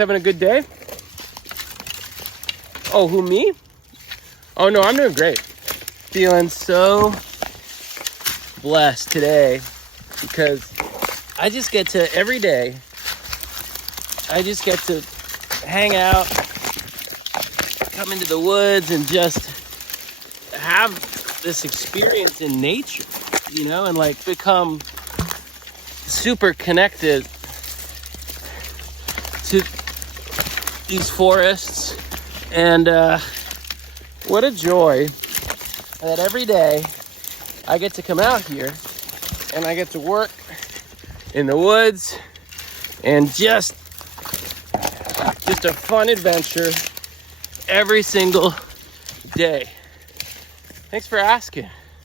Having a good day? Oh, who, me? Oh no, I'm doing great. Feeling so blessed today because I just get to, every day, I just get to hang out, come into the woods and just have this experience in nature, you know, and like become super connected to these forests. And what a joy that every day I get to come out here and I get to work in the woods and just a fun adventure every single day. Thanks for asking.